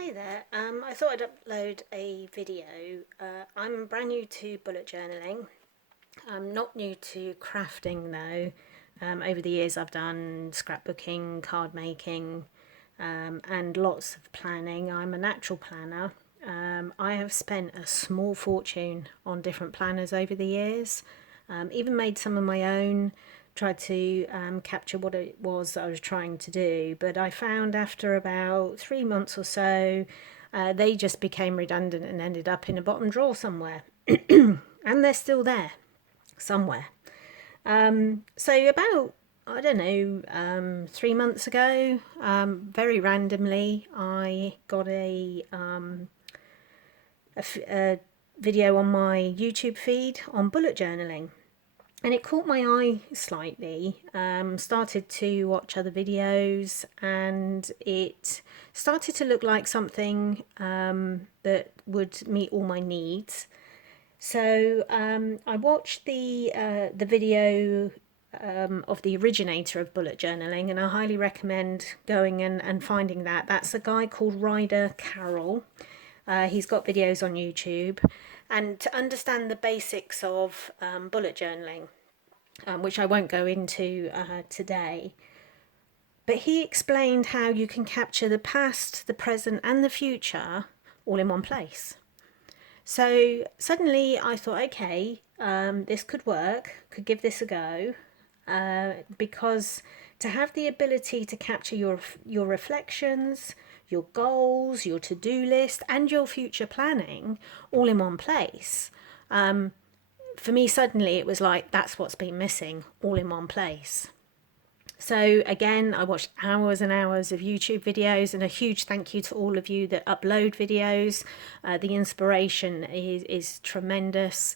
Hi there. I thought I'd upload a video. I'm brand new to bullet journaling. I'm not new to crafting though. Over the years, I've done scrapbooking, card making, and lots of planning. I'm a natural planner. I have spent a small fortune on different planners over the years, even made some of my own, tried to capture what it was that I was trying to do. But I found after about 3 months or so, they just became redundant and ended up in a bottom drawer somewhere. And they're still there somewhere. So about I don't know, 3 months ago, very randomly, I got a video on my YouTube feed on bullet journaling, and it caught my eye slightly. Started to watch other videos, and it started to look like something that would meet all my needs. So I watched the video of the originator of bullet journaling, and I highly recommend going and finding that. That's a guy called Ryder Carroll. He's got videos on YouTube, and to understand the basics of bullet journaling, which I won't go into today, but he explained how you can capture the past, the present, and the future all in one place. So suddenly I thought, okay, this could work, could give this a go, because to have the ability to capture your reflections, your goals, your to-do list, and your future planning all in one place, for me suddenly it was like that's what's been missing, all in one place. So again, I watched hours and hours of YouTube videos, and a huge thank you to all of you that upload videos. The inspiration is tremendous.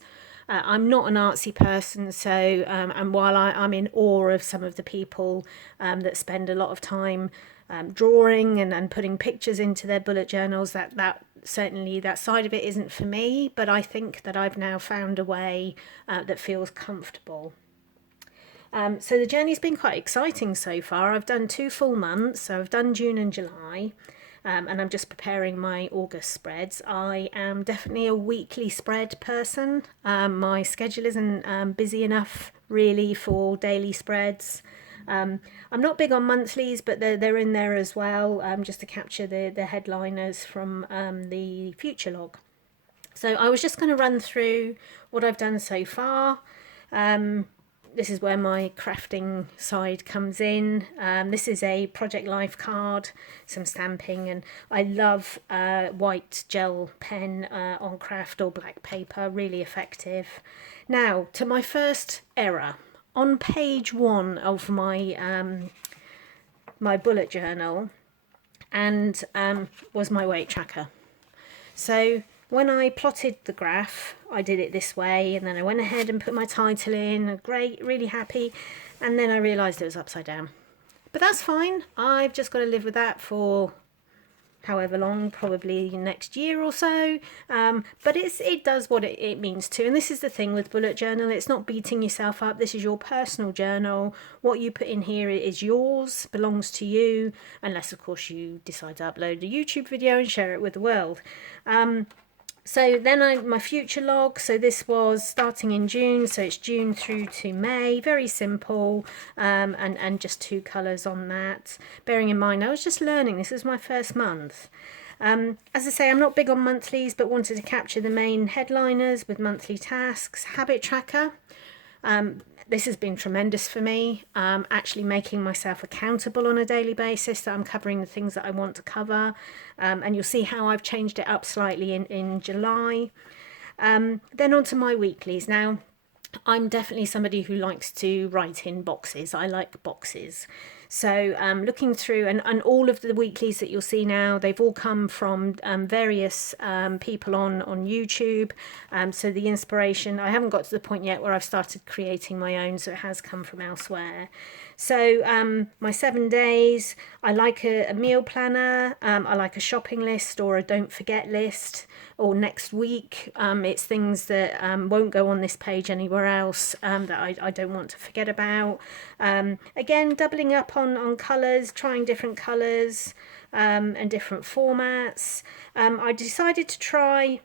I'm not an artsy person, so and while I'm in awe of some of the people that spend a lot of time drawing and putting pictures into their bullet journals, that certainly that side of it isn't for me, but I think that I've now found a way that feels comfortable. So the journey's been quite exciting so far. I've done 2 full months, so I've done June and July, and I'm just preparing my August spreads. I am definitely a weekly spread person. My schedule isn't busy enough really for daily spreads. I'm not big on monthlies, but they're in there as well, just to capture the headliners from the future log. So I was just going to run through what I've done so far. This is where my crafting side comes in. This is a Project Life card, some stamping, and I love white gel pen on craft or black paper, really effective. Now, to my first error. On page 1 of my bullet journal, and was my weight tracker. So when I plotted the graph, I did it this way, and then I went ahead and put my title in. Great, really happy. And then I realised it was upside down. But that's fine. I've just got to live with that for however long, probably next year or so. But it does what it means to. And this is the thing with bullet journal. It's not beating yourself up. This is your personal journal. What you put in here is yours, belongs to you, unless, of course, you decide to upload a YouTube video and share it with the world. So then my future log, so this was starting in June, so it's June through to May, very simple, and just 2 colours on that. Bearing in mind, I was just learning, this is my first month. As I say, I'm not big on monthlies, but wanted to capture the main headliners with monthly tasks. Habit tracker. This has been tremendous for me, actually making myself accountable on a daily basis, that I'm covering the things that I want to cover, and you'll see how I've changed it up slightly in July. Then on to my weeklies. Now, I'm definitely somebody who likes to write in boxes. I like boxes. So looking through, and all of the weeklies that you'll see now, they've all come from various people on YouTube. So the inspiration, I haven't got to the point yet where I've started creating my own, so it has come from elsewhere. So my 7 days, I like a meal planner, I like a shopping list or a don't forget list, or next week. It's things that won't go on this page anywhere else, that I don't want to forget about. Again, doubling up on colours, trying different colours and different formats. I decided to try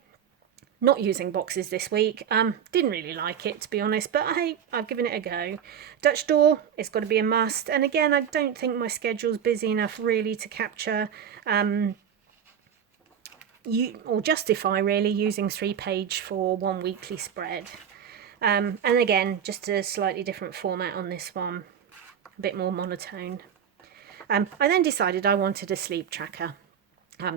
not using boxes this week. Didn't really like it, to be honest, but hey, I've given it a go. Dutch door, it's got to be a must. And again, I don't think my schedule's busy enough really to capture or justify really using 3-page for one weekly spread. And again, just a slightly different format on this one, a bit more monotone. I then decided I wanted a sleep tracker.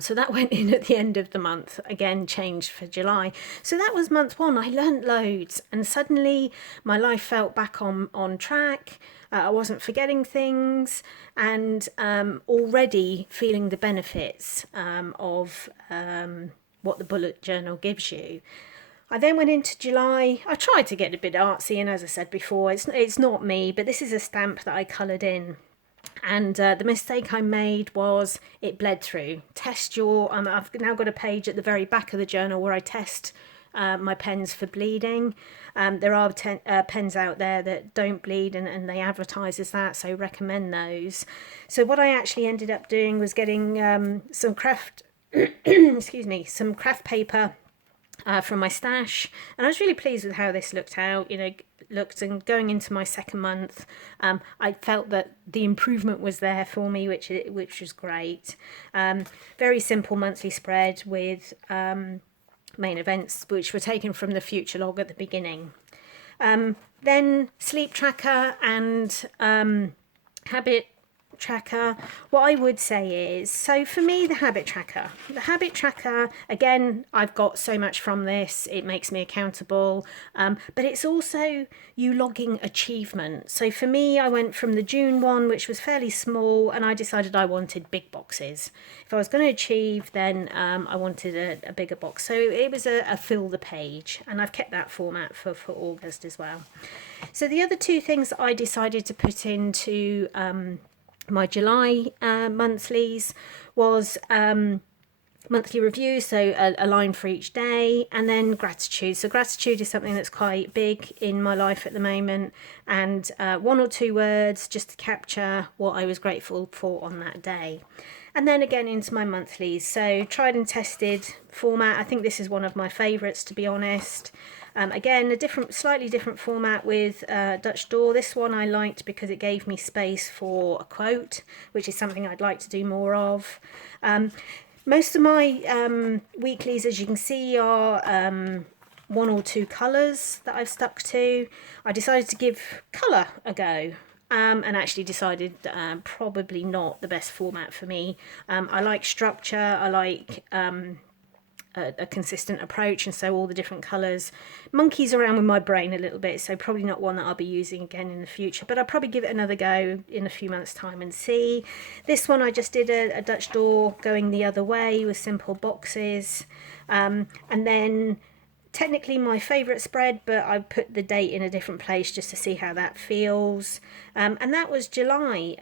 So that went in at the end of the month, again changed for July. So that was month one. I learnt loads and suddenly my life felt back on track. I wasn't forgetting things and already feeling the benefits of what the bullet journal gives you. I then went into July. I tried to get a bit artsy, and as I said before, it's not me, but this is a stamp that I coloured in. And the mistake I made was it bled through. Test your... I've now got a page at the very back of the journal where I test my pens for bleeding. There are pens out there that don't bleed and they advertise as that, so recommend those. So what I actually ended up doing was getting some craft... excuse me, some craft paper from my stash, and I was really pleased with how this looked out. Looked, and going into my second month, I felt that the improvement was there for me, which was great. Very simple monthly spread with main events which were taken from the future log at the beginning. Then sleep tracker and habit tracker. What I would say is, so for me, the habit tracker, again, I've got so much from this, it makes me accountable, but it's also you logging achievement. So for me, I went from the June one, which was fairly small, and I decided I wanted big boxes. If I was going to achieve, then I wanted a bigger box. So it was a fill the page, and I've kept that format for August as well. So the other two things I decided to put into my July monthlies was monthly review, so a line for each day, and then gratitude. So gratitude is something that's quite big in my life at the moment, and 1 or 2 words just to capture what I was grateful for on that day. And then again into my monthlies, so tried and tested format. I think this is one of my favourites, to be honest. Again, slightly different format with Dutch door. This one I liked because it gave me space for a quote, which is something I'd like to do more of. Most of my weeklies, as you can see, are 1 or 2 colours that I've stuck to. I decided to give colour a go. And actually decided probably not the best format for me. I like structure, I like a consistent approach, and so all the different colours monkeys around with my brain a little bit, so probably not one that I'll be using again in the future, but I'll probably give it another go in a few months time and see. This one I just did a Dutch door going the other way with simple boxes, and then technically my favourite spread, but I put the date in a different place just to see how that feels, and that was July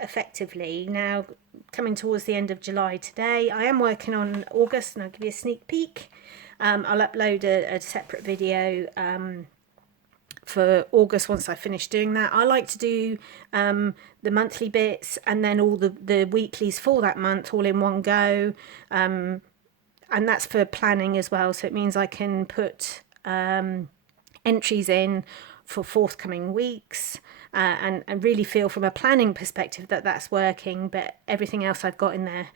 effectively. Now coming towards the end of July today, I am working on August, and I'll give you a sneak peek. I'll upload a separate video for August once I finish doing that. I like to do the monthly bits and then all the weeklies for that month all in one go, and that's for planning as well, so it means I can put entries in for forthcoming weeks, and really feel from a planning perspective that that's working, but everything else I've got in there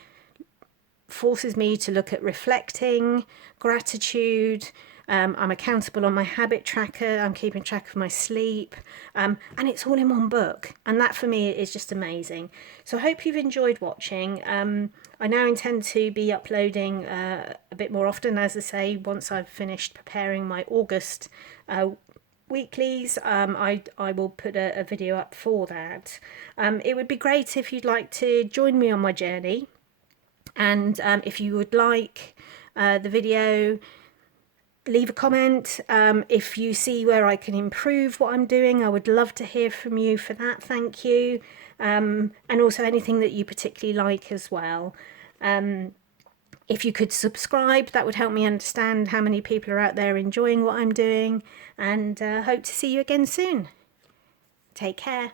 forces me to look at reflecting, gratitude. I'm accountable on my habit tracker, I'm keeping track of my sleep, and it's all in one book, and that for me is just amazing. So I hope you've enjoyed watching. I now intend to be uploading a bit more often, as I say, once I've finished preparing my August weeklies. I will put a video up for that. It would be great if you'd like to join me on my journey, and if you would like the video, leave a comment. If you see where I can improve what I'm doing, I would love to hear from you for that. Thank you. And also anything that you particularly like as well. If you could subscribe, that would help me understand how many people are out there enjoying what I'm doing, and hope to see you again soon. Take care.